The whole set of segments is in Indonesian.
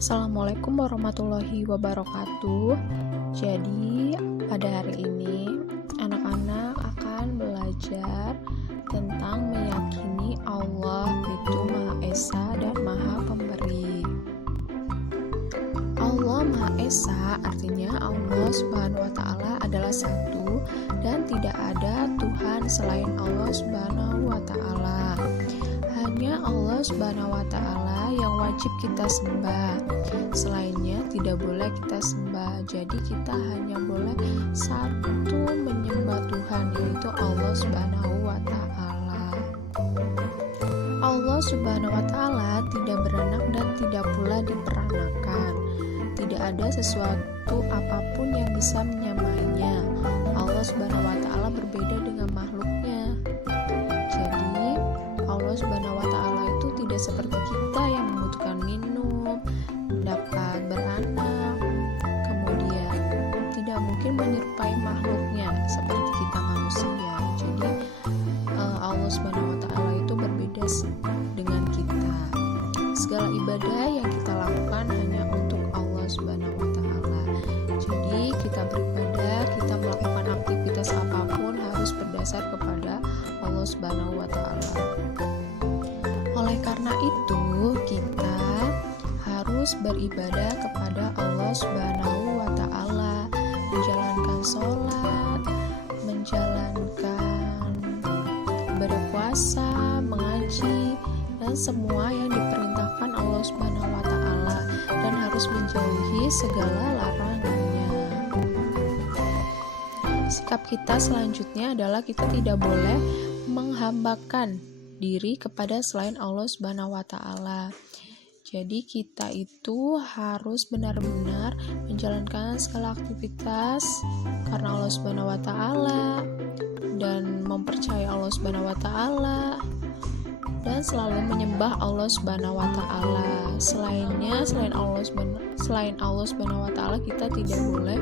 Assalamualaikum warahmatullahi wabarakatuh. Jadi, pada hari ini anak-anak akan belajar tentang meyakini Allah itu Maha Esa dan Maha Pemberi. Allah Maha Esa artinya Allah Subhanahu wa Ta'ala adalah satu dan tidak ada Tuhan selain Allah Subhanahu wa Ta'ala. Hanya Allah Subhanahu wa Ta'ala yang wajib kita sembah. Selainnya tidak boleh kita sembah. Jadi kita hanya boleh satu menyembah Tuhan, yaitu Allah Subhanahu wa Ta'ala. Allah Subhanahu wa Ta'ala tidak beranak dan tidak pula diperanakan. Tidak ada sesuatu apapun yang bisa menyamainya. Allah Subhanahu wa Ta'ala berbeda dengan makhluknya. Jadi Allah Subhanahu wa Ta'ala itu tidak seperti kita yang membutuhkan minum, dapat beranak, kemudian tidak mungkin menyerupai makhluknya seperti kita manusia. Jadi Allah Subhanahu wa Ta'ala itu berbeda dengan kita. Segala ibadah yang kita lakukan hanya untuk Allah Subhanahu wa Ta'ala. Jadi kita beribadah, kita melakukan aktivitas apapun harus berdasar kepada Allah Subhanahu wa Ta'ala. Oleh karena itu, kita harus beribadah kepada Allah Subhanahu wa Ta'ala, menjalankan sholat, menjalankan berpuasa, mengaji, dan semua yang diperintahkan Allah Subhanahu wa Ta'ala, dan harus menjauhi segala larangannya. Sikap kita selanjutnya adalah kita tidak boleh menghambakan diri kepada selain Allah Subhanahu wa Ta'ala. Jadi kita itu harus benar-benar menjalankan segala aktivitas karena Allah Subhanahu wa Ta'ala dan mempercayai Allah Subhanahu wa Ta'ala dan selalu menyembah Allah Subhanahu wa Ta'ala. Selain Allah Subhanahu wa Ta'ala kita tidak boleh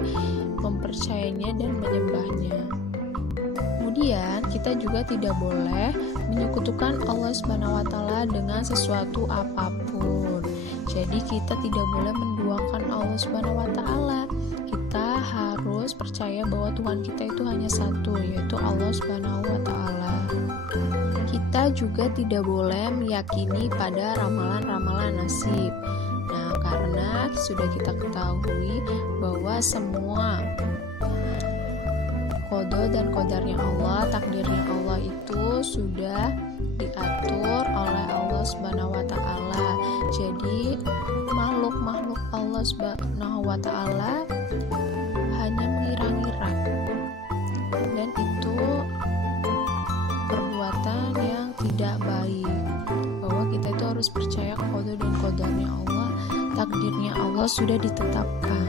mempercayainya dan menyembahnya. Kemudian kita juga tidak boleh menyekutukan Allah Subhanahu wa Ta'ala dengan sesuatu apapun. Jadi kita tidak boleh menduakan Allah Subhanahu wa Ta'ala. Kita harus percaya bahwa Tuhan kita itu hanya satu, yaitu Allah Subhanahu wa Ta'ala. Kita juga tidak boleh meyakini pada ramalan-ramalan nasib. Nah, karena sudah kita ketahui bahwa semua qada dan qadarnya Allah, takdirnya Allah itu sudah diatur oleh Allah Subhanahu wa Ta'ala. Jadi makhluk-makhluk Allah Subhanahu wa Ta'ala hanya mengira-ngira, dan itu perbuatan yang tidak baik. Bahwa kita itu harus percaya qada dan qadarnya Allah, takdirnya Allah sudah ditetapkan.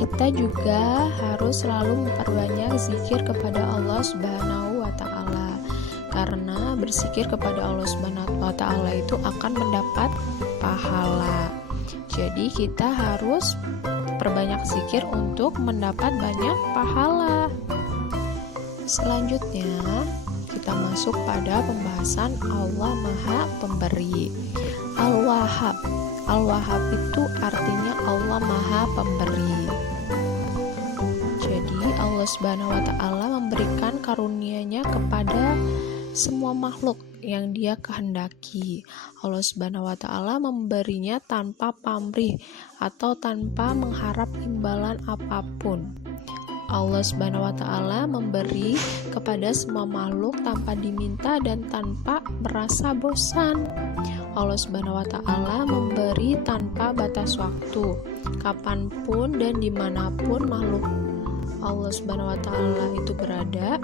Kita juga harus selalu memperbanyak zikir kepada Allah Subhanahu wa Ta'ala, karena berzikir kepada Allah Subhanahu wa Ta'ala itu akan mendapat pahala. Jadi kita harus perbanyak zikir untuk mendapat banyak pahala. Selanjutnya kita masuk pada pembahasan Allah Maha Pemberi. Al-Wahhab. Al-Wahhab itu artinya Allah Maha Pemberi. Jadi Allah Subhanahu wa Ta'ala memberikan karunia-Nya kepada semua makhluk yang Dia kehendaki. Allah Subhanahu wa Ta'ala memberinya tanpa pamrih atau tanpa mengharap imbalan apapun. Allah Subhanahu wa Ta'ala memberi kepada semua makhluk tanpa diminta dan tanpa merasa bosan. Allah Subhanahu wa Ta'ala memberi tanpa batas waktu, kapanpun dan dimanapun makhluk Allah Subhanahu wa Ta'ala itu berada.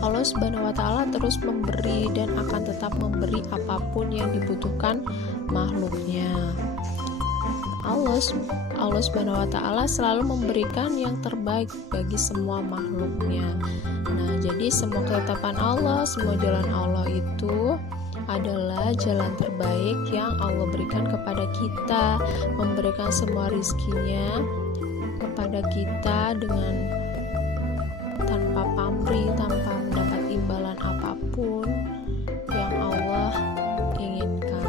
Allah Subhanahu wa Ta'ala terus memberi dan akan tetap memberi apapun yang dibutuhkan makhluknya. Allah Subhanahu wa Ta'ala selalu memberikan yang terbaik bagi semua makhluknya. Nah, jadi semua ketetapan Allah, semua jalan Allah itu adalah jalan terbaik yang Allah berikan kepada kita, memberikan semua rizkinya kepada kita dengan tanpa pamrih, tanpa mendapat imbalan apapun yang Allah inginkan.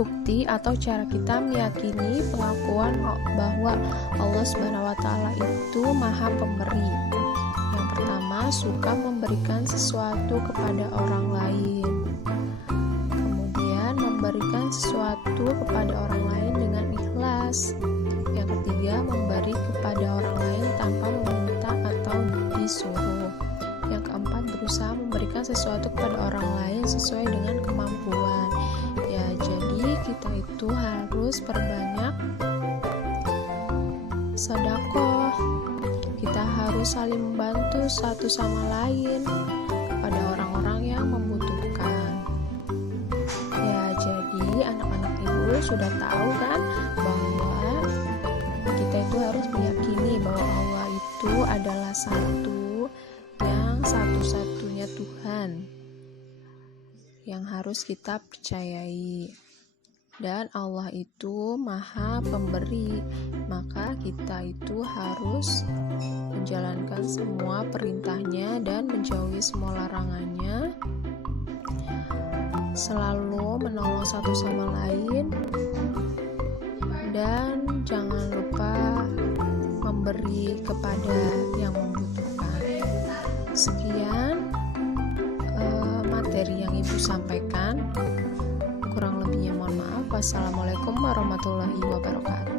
bukti atau cara kita meyakini pengakuan bahwa Allah Subhanahu wa Ta'ala itu Maha Pemberi. Yang pertama, suka memberikan sesuatu kepada orang lain. Kemudian, memberikan sesuatu kepada orang lain dengan ikhlas. Yang ketiga, memberi kepada orang lain tanpa meminta atau disuruh. Yang keempat, berusaha memberikan sesuatu kepada orang lain sesuai dengan kemampuan. Ya, jadi kita itu harus perbanyak sedekah. Kita harus saling membantu satu sama lain pada orang-orang yang membutuhkan. Ya, jadi anak-anak ibu sudah tahu kan bahwa kita itu harus meyakini bahwa Allah itu adalah satu-satunya Tuhan yang harus kita percayai, dan Allah itu Maha Pemberi. Maka kita itu harus menjalankan semua perintahnya dan menjauhi semua larangannya, selalu menolong satu sama lain, dan jangan lupa memberi kepada yang membutuhkan. Sekian materi yang Ibu sampaikan. Kurang lebihnya mohon maaf. Wassalamualaikum warahmatullahi wabarakatuh.